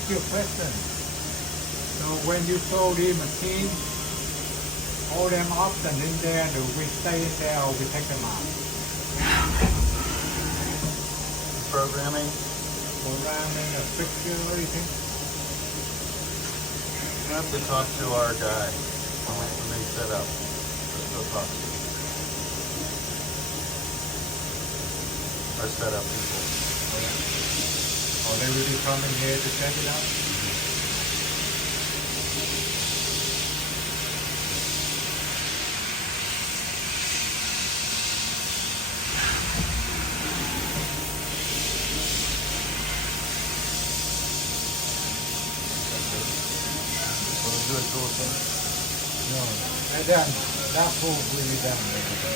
ask you a question. So when you sold the machine, all them options in there, do we stay in there or we take them out? Programming. Programming, a fixture, or anything? We have to talk to our guy when they set up. They'll talk to you. Our setup people. Or they will be coming here to set it up? Want to do a tool thing? No. And then that will be done.